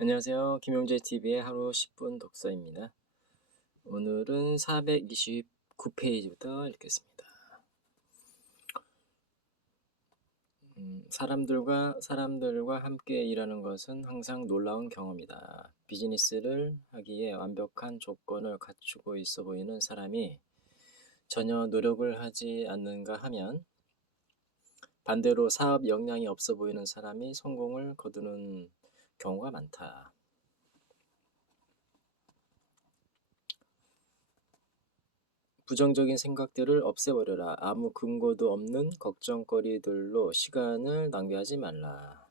안녕하세요. 김용재TV의 하루 10분 독서입니다. 오늘은 429페이지부터 읽겠습니다. 사람들과 함께 일하는 것은 항상 놀라운 경험이다. 비즈니스를 하기에 완벽한 조건을 갖추고 있어 보이는 사람이 전혀 노력을 하지 않는가 하면, 반대로 사업 역량이 없어 보이는 사람이 성공을 거두는 경우가 많다. 부정적인 생각들을 없애버려라. 아무 근거도 없는 걱정거리들로 시간을 낭비하지 말라.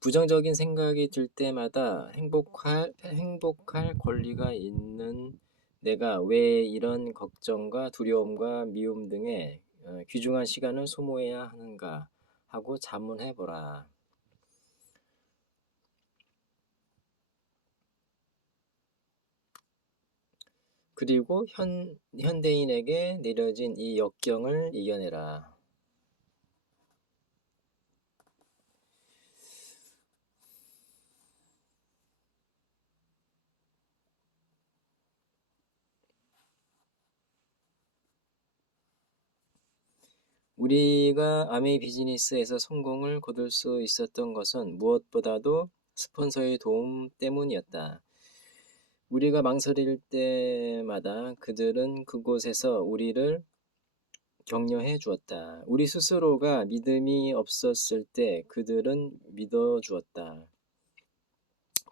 부정적인 생각이 들 때마다 행복할 권리가 있는 내가 왜 이런 걱정과 두려움과 미움 등의 귀중한 시간을 소모해야 하는가 하고 자문해보라. 그리고 현대인에게 내려진 이 역경을 이겨내라. 우리가 아메이 비즈니스에서 성공을 거둘 수 있었던 것은 무엇보다도 스폰서의 도움 때문이었다. 우리가 망설일 때마다 그들은 그곳에서 우리를 격려해 주었다. 우리 스스로가 믿음이 없었을 때 그들은 믿어 주었다.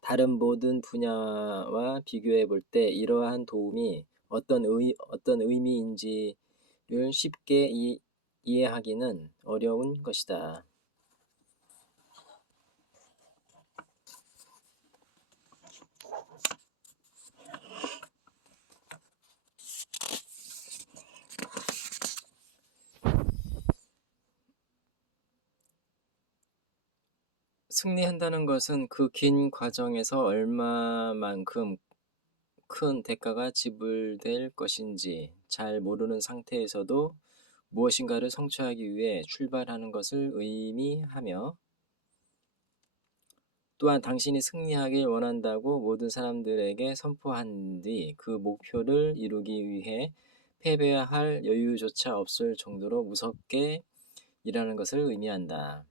다른 모든 분야와 비교해 볼 때 이러한 도움이 어떤 의미인지를 쉽게 이해하기는 어려운 것이다. 승리한다는 것은 그 긴 과정에서 얼마만큼 큰 대가가 지불될 것인지 잘 모르는 상태에서도 무엇인가를 성취하기 위해 출발하는 것을 의미하며, 또한 당신이 승리하길 원한다고 모든 사람들에게 선포한 뒤 그 목표를 이루기 위해 패배해야 할 여유조차 없을 정도로 무섭게 일하는 것을 의미한다.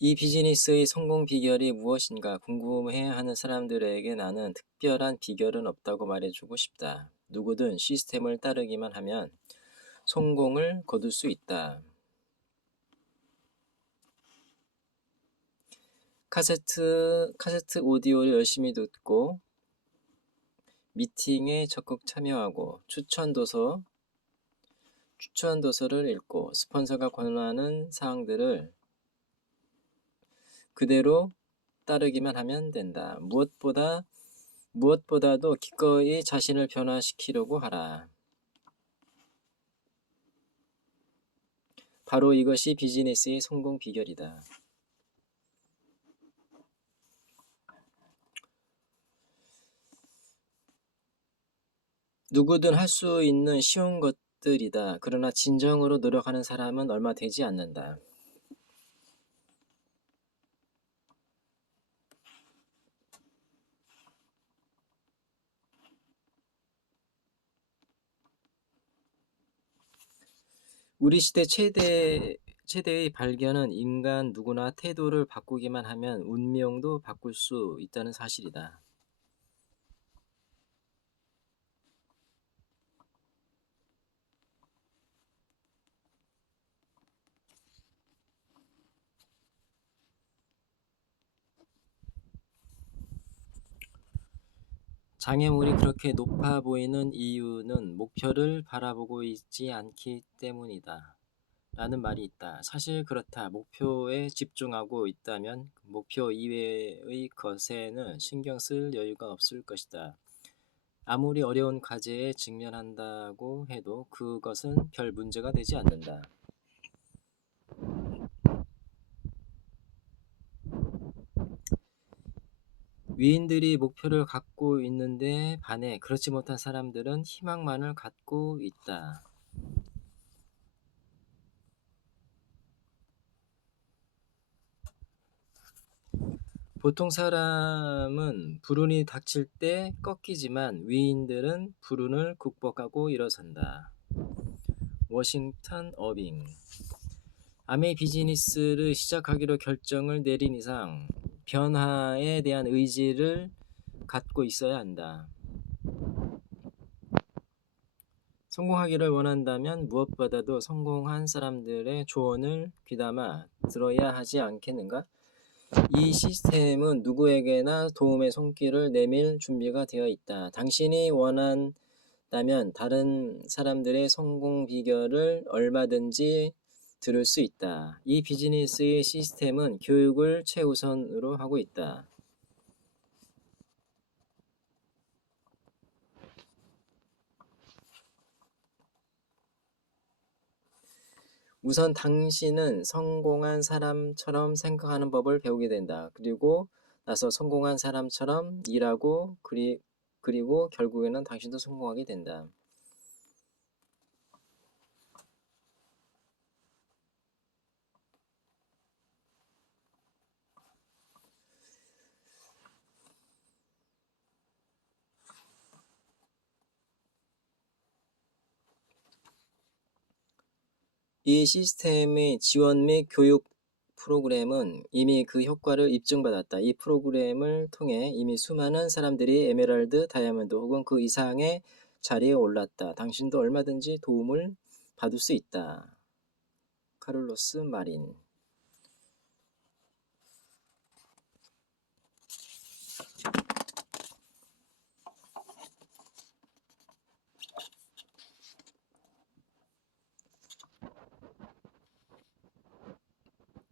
이 비즈니스의 성공 비결이 무엇인가 궁금해하는 사람들에게 나는 특별한 비결은 없다고 말해주고 싶다. 누구든 시스템을 따르기만 하면 성공을 거둘 수 있다. 카세트 오디오를 열심히 듣고 미팅에 적극 참여하고 추천 도서를 읽고 스폰서가 권하는 사항들을 그대로 따르기만 하면 된다. 무엇보다도 기꺼이 자신을 변화시키려고 하라. 바로 이것이 비즈니스의 성공 비결이다. 누구든 할 수 있는 쉬운 것들이다. 그러나 진정으로 노력하는 사람은 얼마 되지 않는다. 우리 시대 최대의 발견은 인간 누구나 태도를 바꾸기만 하면 운명도 바꿀 수 있다는 사실이다. 장애물이 그렇게 높아 보이는 이유는 목표를 바라보고 있지 않기 때문이다. 라는 말이 있다. 사실 그렇다. 목표에 집중하고 있다면 목표 이외의 것에는 신경 쓸 여유가 없을 것이다. 아무리 어려운 과제에 직면한다고 해도 그것은 별 문제가 되지 않는다. 위인들이 목표를 갖고 있는데 반해 그렇지 못한 사람들은 희망만을 갖고 있다. 보통 사람은 불운이 닥칠 때 꺾이지만 위인들은 불운을 극복하고 일어선다. 워싱턴 어빙. 아메 비즈니스를 시작하기로 결정을 내린 이상 변화에 대한 의지를 갖고 있어야 한다. 성공하기를 원한다면 무엇보다도 성공한 사람들의 조언을 귀담아 들어야 하지 않겠는가? 이 시스템은 누구에게나 도움의 손길을 내밀 준비가 되어 있다. 당신이 원한다면 다른 사람들의 성공 비결을 얼마든지 들을 수 있다. 이 비즈니스의 시스템은 교육을 최우선으로 하고 있다. 우선 당신은 성공한 사람처럼 생각하는 법을 배우게 된다. 그리고 나서 성공한 사람처럼 일하고 그리고 결국에는 당신도 성공하게 된다. 이 시스템의 지원 및 교육 프로그램은 이미 그 효과를 입증받았다. 이 프로그램을 통해 이미 수많은 사람들이 에메랄드, 다이아몬드 혹은 그 이상의 자리에 올랐다. 당신도 얼마든지 도움을 받을 수 있다. 카를로스 마린.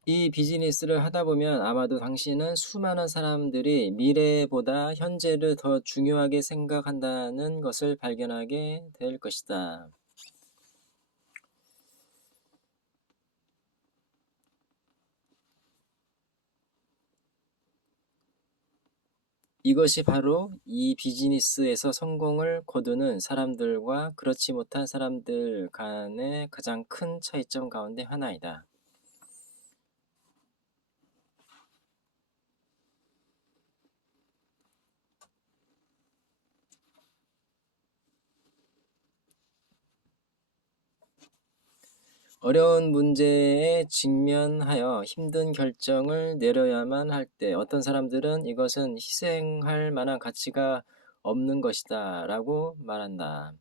이 비즈니스를 하다 보면 아마도 당신은 수많은 사람들이 미래보다 현재를 더 중요하게 생각한다는 것을 발견하게 될 것이다. 이것이 바로 이 비즈니스에서 성공을 거두는 사람들과 그렇지 못한 사람들 간의 가장 큰 차이점 가운데 하나이다. 어려운 문제에 직면하여 힘든 결정을 내려야만 할 때 어떤 사람들은 이것은 희생할 만한 가치가 없는 것이다 라고 말한다.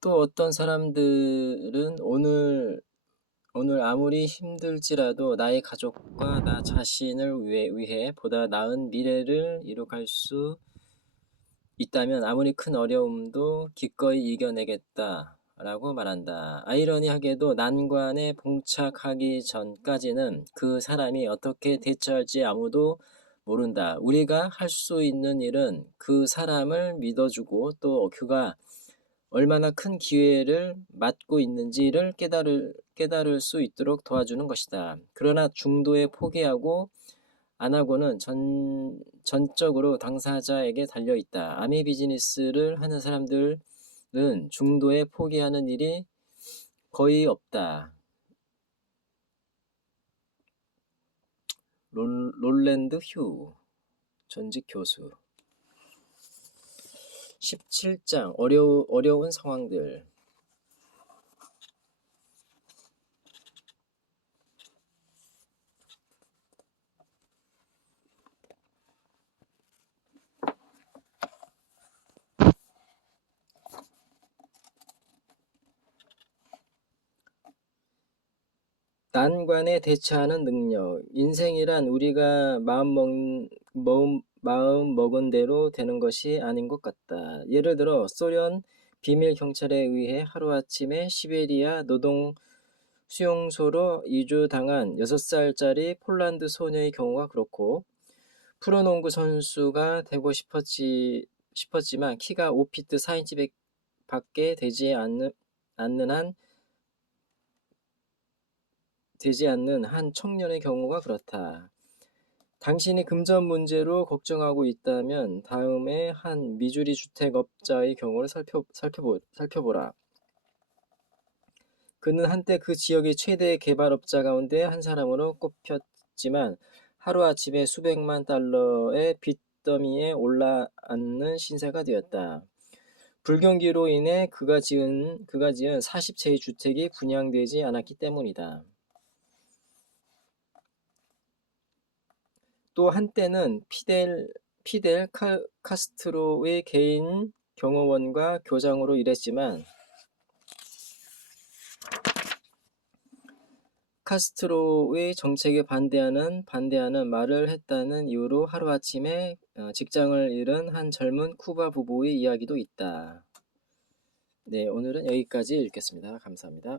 또 어떤 사람들은 오늘 아무리 힘들지라도 나의 가족과 나 자신을 위해 보다 나은 미래를 이룩할 수 있다면 아무리 큰 어려움도 기꺼이 이겨내겠다 라고 말한다. 아이러니하게도 난관에 봉착하기 전까지는 그 사람이 어떻게 대처할지 아무도 모른다. 우리가 할 수 있는 일은 그 사람을 믿어주고 또 그가 얼마나 큰 기회를 맞고 있는지를 깨달을 수 있도록 도와주는 것이다. 그러나 중도에 포기하고 안 하고는 전적으로 당사자에게 달려 있다. 아미 비즈니스를 하는 사람들은 중도에 포기하는 일이 거의 없다. 롤랜드 휴 전직 교수. 17장 어려운 상황들. 난관에 대처하는 능력. 인생이란 우리가 마음 먹은 대로 되는 것이 아닌 것 같다. 예를 들어 소련 비밀 경찰에 의해 하루아침에 시베리아 노동 수용소로 이주당한 6살짜리 폴란드 소녀의 경우가 그렇고 프로농구 선수가 되고 싶었지만 키가 5피트 4인치 밖에 되지 않는 한 청년의 경우가 그렇다. 당신이 금전 문제로 걱정하고 있다면 다음에 한 미주리 주택업자의 경우를 살펴보라. 그는 한때 그 지역의 최대 개발업자 가운데 한 사람으로 꼽혔지만 하루아침에 수백만 달러의 빚더미에 올라앉는 신세가 되었다. 불경기로 인해 그가 지은 40채의 주택이 분양되지 않았기 때문이다. 또 한때는 피델 카스트로의 개인 경호원과 교장으로 일했지만 카스트로의 정책에 반대하는 말을 했다는 이유로 하루아침에 직장을 잃은 한 젊은 쿠바 부부의 이야기도 있다. 네, 오늘은 여기까지 읽겠습니다. 감사합니다.